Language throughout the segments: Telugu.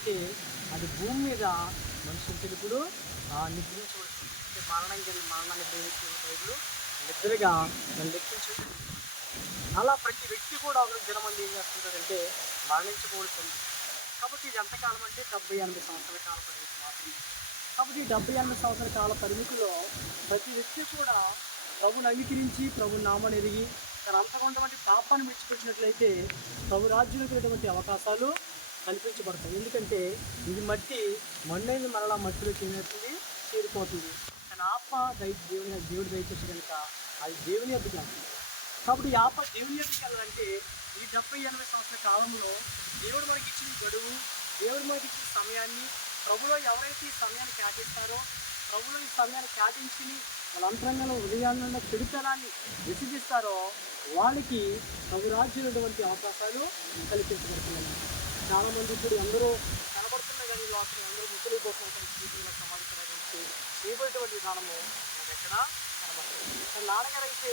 అంటే అది భూమి మీద మనుషులు తెలుపుడు నిద్రించవలసింది. అంటే మరణాన్ని ప్రేమించిన బైబిల్ నిద్రగా నన్ను లెక్కించడం. అలా ప్రతి వ్యక్తి కూడా ఒక దినమంది ఏం చేస్తుంటారంటే మరణించబోతుంది. కాబట్టి ఇది ఎంతకాలం అంటే 70-80 సంవత్సరాల కాల పరిమితి మాత్రమే. కాబట్టి ఈ 70-80 సంవత్సరాల కాల పరిమితిలో ప్రతి వ్యక్తి కూడా ప్రభుని అంగీకరించి ప్రభు నామాన్ని ఎరిగి తన అంతకున్నటువంటి పాపాన్ని విడిచిపెట్టినట్లయితే ప్రభు రాజ్యంలోకి వెళ్ళేటువంటి అవకాశాలు కల్పించబడతాయి. ఎందుకంటే ఇది మన్నైన మరలా మట్టిలోకి ఏమవుతుంది, చేరిపోతుంది. కానీ ఆత్మ దేవుడు దయచేసి కనుక అది దేవుని యొద్దకు వెళ్తుంది. కాబట్టి ఈ ఆత్మ దేవుని యొద్దకు వెళ్ళాలంటే ఈ 70-80 సంవత్సరాల కాలంలో దేవుడు మనకి ఇచ్చిన గడువు, దేవుడు మనకి ఇచ్చిన సమయాన్ని, ప్రభులో ఎవరైతే ఈ సమయాన్ని కేటాయిస్తారో, ప్రభులో ఈ సమయాన్ని కేటాయించి వాళ్ళ అంతరంగంలో హృదయాల్లో చెడుతనాన్ని విసర్జిస్తారో వాళ్ళకి ప్రభు రాజ్యంలో అవకాశాలు కల్పించబడుతున్నాయి. చాలామంది ఇప్పుడు అందరూ కనబడుతున్నా కానీ లోపల అందరూ ముసలిపోతున్నటువంటి సమాజం చేయబడేటువంటి విధానము నాకు ఎక్కడ కనబడుతుంది. తన నాన్నగారు అయితే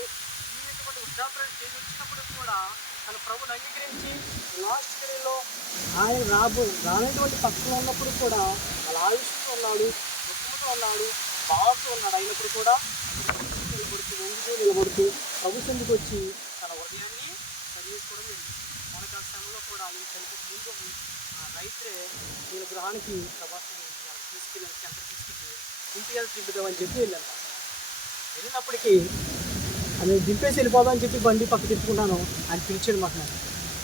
ఇటువంటి వృద్ధాప్యం చేసి వచ్చినప్పుడు కూడా తన ప్రభుని అంగీకరించి లాస్ట్ స్టేజ్లో ఆయన రానటువంటి పక్షంలో ఉన్నప్పుడు కూడా వాళ్ళ ఆయుష్తో ఉన్నాడు, దుఃఖంతో ఉన్నాడు, బాగుతూ ఉన్నాడు. అయినప్పుడు కూడా నిలబడుతూ ప్రభు చెందుకు వచ్చి తన హృదయాన్ని సరిచేసుకోవడం జరిగింది. మొదటి సమయంలో కూడా ఆయన చనిపోయి ముందు రైతే వీళ్ళ గృహానికి ప్రభావం తీసుకెళ్ళి ఇంటికి దింపుదామని చెప్పి వెళ్ళినప్పటికీ అది దింపేసి వెళ్ళిపోదామని చెప్పి బండి పక్క తిప్పుకున్నాను. ఆయన పిలిచాడు మాకు,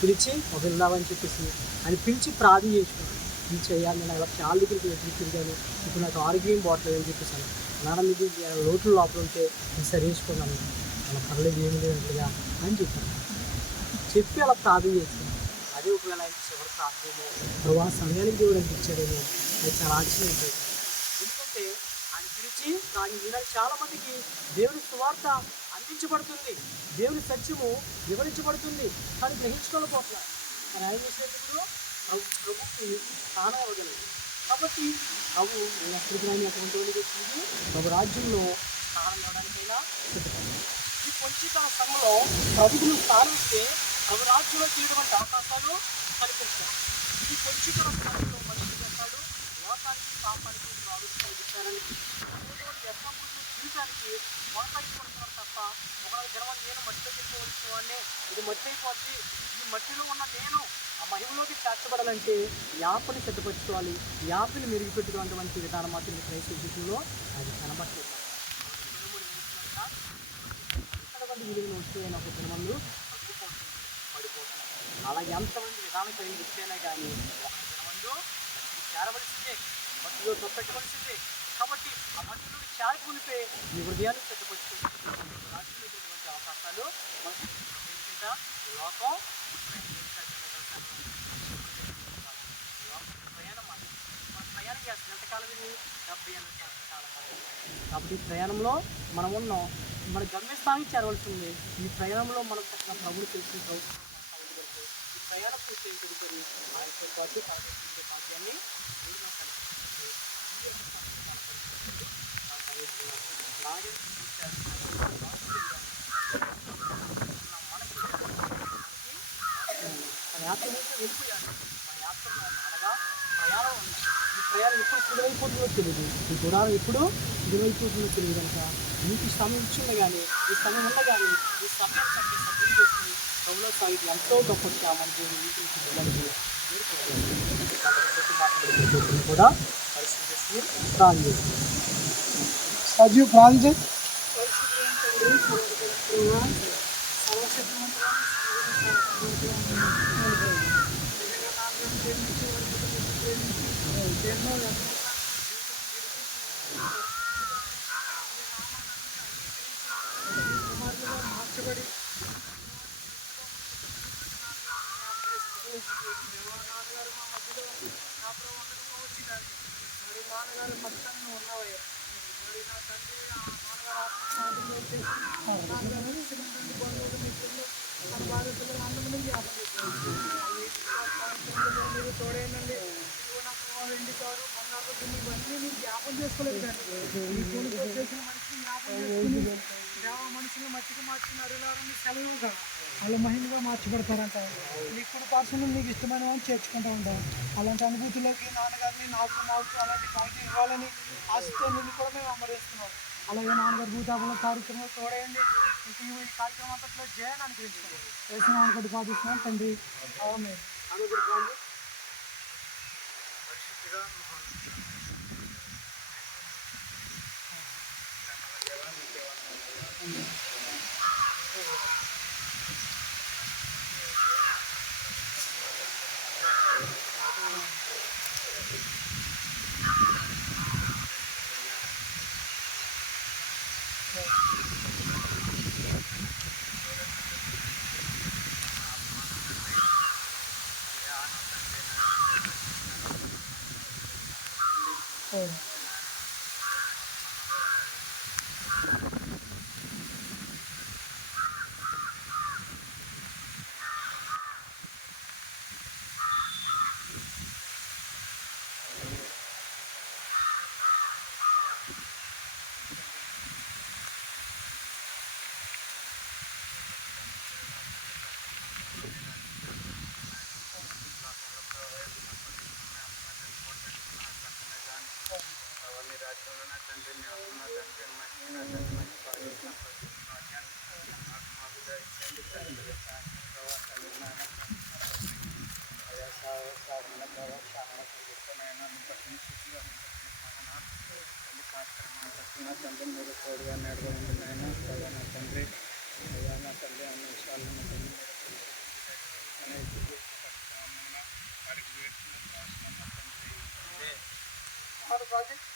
పిలిచి ఒక వెళ్దామని చెప్పేసి ఆయన పిలిచి ప్రార్థన చేయించుకున్నాను. పిలిచి అయ్యాను నేను అలా చాలా దగ్గరికి ఎదురు తిరిగాను, ఇప్పుడు నాకు ఆరోగ్యం బాగట్లేదు అని చెప్పేసాను. నాన్న మీద లోతుల లోపల ఉంటే నేను సరిచేసుకున్నాను, అలా పర్లేదు ఏమి లేనట్లుగా అని చెప్పాను. చెప్పి అలా ప్రార్థన చేసుకున్నాను. అదే ఒకవేళ ఆయన చివరి ప్రార్థనేమో ప్రభా సమయానికి దేవుడు అనిపించాడేమో అది చాలా ఆశ్చర్యం. ఎందుకంటే ఆయన పిలిచి ఈనాడు చాలా మందికి దేవుని సువార్త అందించబడుతుంది, దేవుని సత్యము వివరించబడుతుంది, కానీ గ్రహించుకోలేకపోతున్నారు. మరి ఆయన చేసేటప్పుడు ప్రభుకి స్థానం ఇవ్వగలదు. కాబట్టి ప్రభు ఎక్కడికి రాని అటువంటి వాళ్ళకి వచ్చింది ప్రభు రాజ్యంలో స్థానం ఇవ్వడానికైనా సిద్ధపడింది. ఈ కొంచెం సమయంలో ప్రభుత్వం స్థానం ఇస్తే ప్రభు రాజ్యంలో చేయటువంటి అవకాశాలు కల్పిస్తారు. ఈ కొంచెం స్థానంలో మనుషులు చేస్తాడు లోకానికి పాపానికి ప్రాముఖ్యత కల్పించారని జీవితానికి కొనసాగించబడుతున్నారు తప్ప ఒకవేళ జనం నేను మట్టిలో వెళ్ళిపోవలసిన వాడినే, ఇది మట్టి అయిపోద్ది, ఈ మట్టిలో ఉన్న నేను ఆ మహిమలోకి చేర్చబడాలంటే యాపని సిద్ధపరచుకోవాలి, యాపని మెరుగుపెట్టుకున్నటువంటి విధానం మాత్రం క్రైస్తవ జీవితంలో అది కనబడుతుంది. విలువలు వస్తున్న ఒక జనమంలో పడిపోతుంది. అలా ఎంతమంది విధానం కలిగి వచ్చైనా కానీ ఒక జనమంలో చేరవలసిందే, మట్టిలో తొక్కవలసిందే. కాబట్టి ఆ మట్టిలోకి చేరుకునిపే మీ హృదయాన్ని సిద్ధపరచుకుంటే రాజకీయటువంటి అవకాశాలు మనకి లోకం ప్రయాణం చేస్తుంది. ఎంతకాలం ఇది 70-80 కాలం. కాబట్టి ప్రయాణంలో మనం ఉన్నాం, మన గమ్యస్థానానికి చేరవలసింది. ఈ ప్రయాణంలో మనం చక్కగా ప్రభుత్వం తెలిసిన ప్రభుత్వం ఈ ప్రయాణం పూర్తి అయిపోయి ఆయనతో పాటు భాగ్యాన్ని మన యాత్ర వెళ్ళిపోయాడు. మన యాత్రలో అనగా ప్రయాణం ఉంది. ఈ ప్రయాణం ఎప్పుడు సులువైపోతుందో తెలియదు, ఈ గుడారం ఎప్పుడు సులువైపోతుందో తెలియదు. కనుక మీకు సమయం ఇచ్చింది కానీ ఈ సమయం వల్ల కానీ ఈ సమయం చక్కగా సభ్యులు చేసుకుని ప్రభులో సాగితే ఎంతో గొప్ప మనకి కూడా పరిస్థితి చేసుకుని ప్రార్థన చేస్తుంది. సజీవ్ ప్రార్థన మార్చబడి నాన్నగారు మా మధ్యలో నా ప్రభుత్వం వచ్చిందండి. మరి నాన్నగారు పక్కన ఉన్నవయ్యా, మరి నా తండ్రి నాన్నగారు వచ్చేసి నాన్నగారు బంధువులు మిత్రులు మన భార్య పిల్లలు అందరినీ జ్ఞాపకం చేస్తున్నారు. మీరు తోడేనండి. నాకు వెండి కారు బంగారు ఇవన్నీ మీరు జ్ఞాపకం చేసుకోలేదు కానీ ఈ కొనుగోలు చేసిన మనిషిని జ్ఞాపకం చేసుకుని దేవ మనుషులు మట్టికి మార్చిన అరులారని సెలవు కదా వాళ్ళు మహిమగా మార్చిపెడతారంట. ఇప్పుడు పర్సన్ నీకు ఇష్టమైన వాళ్ళు చేర్చుకుంటూ ఉంటాం. అలాంటి అనుభూతిలోకి నాన్నగారిని నాకు అలాంటి భాగ్యం ఇవ్వాలని ఆశతో నిన్ను కూడా మేము అమరేస్తున్నాం. అలాగే నాన్నగారు భూతాపంలో కార్యక్రమం తోడేయండి. ఈ కార్యక్రమం అంతట్లో జయాన్ని అనుగ్రహించుకోండి. వేసిన అనుకోటి ప్రార్థిస్తున్నాం తండ్రి. ఆమేన్. పరిశుద్ధిగా అవన్నీ రాజ్యంలో నా తండ్రి నా తండ్రి మహిళ తండ్రి మంచి భాగ్యం తండ్రి మీరు తోడుగా నడవండి నాయన ప్రభా నా తండ్రి అయ్యా నా తండ్రి అన్ని విషయాల్లో నా తండ్రి ప్రాజెక్ట్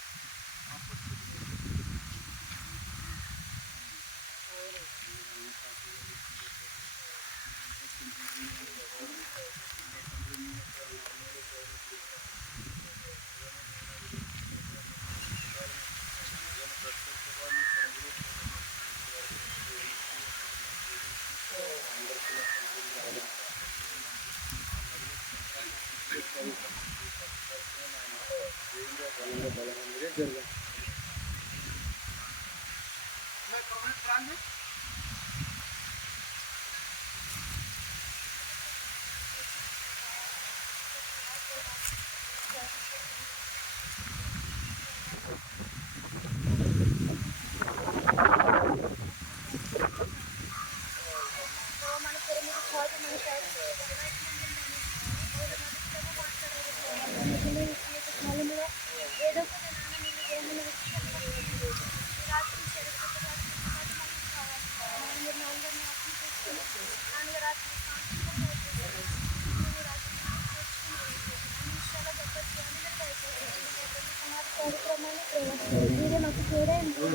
జరిగింది నాకు చూడే ఇవ్వ